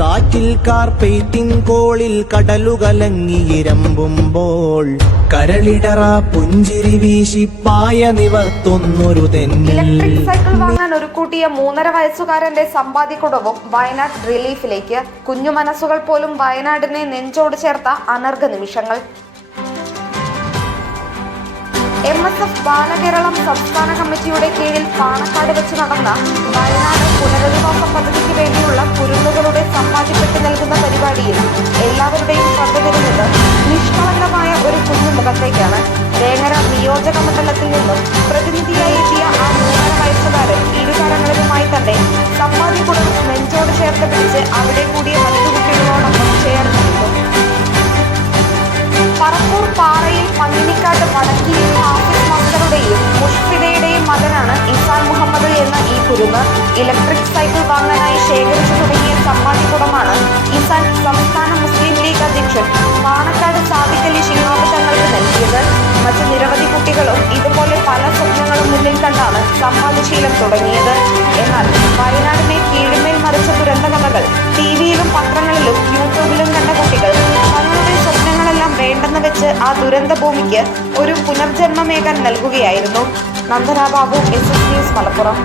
കാറ്റിൽ കാർപ്പേറ്റിൻ കോളിൽ കടലുകലങ്ങിയിരമ്പുമ്പോൾ കരളിടറ പുഞ്ചിരി വീശിപ്പായ പായ നിവർത്തുന്നൊരു തെന്നിൽ. സൈക്കിൾ വാങ്ങാൻ ഒരു കൂട്ടിയ മൂന്നര വയസ്സുകാരന്റെ സമ്പാദ്യക്കുടവും വയനാട് റിലീഫിലേക്ക്. കുഞ്ഞു മനസ്സുകൾ പോലും വയനാടിനെ നെഞ്ചോട് ചേർത്ത അനർഘ നിമിഷങ്ങൾ. എം എസ് എഫ് ബാലകേരളം സംസ്ഥാന കമ്മിറ്റിയുടെ കീഴിൽ പാണക്കാട് വെച്ച് നടന്ന വയനാട് പുനരധിവാസ പദ്ധതിക്ക് വേണ്ടിയുള്ള സമ്പാദ്യപ്പെട്ട് പരിപാടിയിൽ എല്ലാവരുടെയും ശ്രദ്ധ തിരിഞ്ഞത് നിഷ്കളങ്കമായ ഒരു കുഞ്ഞു മുഖത്തേക്കാണ്. വേങ്ങര നിയോജക മണ്ഡലത്തിൽ നിന്നും പ്രതിനിധിയായി എത്തിയ ആ മൂന്നര വയസ്സുകാരൻ ഇരുകരങ്ങളിലുമായി തന്നെ സമ്പാദ്യക്കുടം നെഞ്ചോട് ചേർത്ത് പിടിച്ച് അവിടെ കൂടിയ മറ്റു കുട്ടികളോടൊപ്പം ചേർന്ന് പറക്കൂർ പാറയിൽ പന്നിനിക്കാട്ട് വടക്കിയിൽ ഹാഫിസ് മസ്തറുടെയും മുഷ്ഫിദയുടെയും മകനാണ് ഇസാൻ മുഹമ്മദ് എന്ന ഈ കുരുന്ന്. ഇലക്ട്രിക് സൈക്കിൾ വാങ്ങാനായി ശേഖരിച്ചു സമ്പാദ്യശീലം തുടങ്ങിയത്. എന്നാൽ വയനാടിനെ കീഴ്മേൽ മറിച്ച ദുരന്ത കഥകൾ ടി വിയിലും പത്രങ്ങളിലും യൂട്യൂബിലും കണ്ട കുട്ടികൾ തങ്ങളുടെ സ്വപ്നങ്ങളെല്ലാം വേണ്ടെന്ന് വെച്ച് ആ ദുരന്ത ഭൂമിക്ക് ഒരു പുനർജന്മമേകാൻ നൽകുകയായിരുന്നു. Nandanababu S S news Malappuram.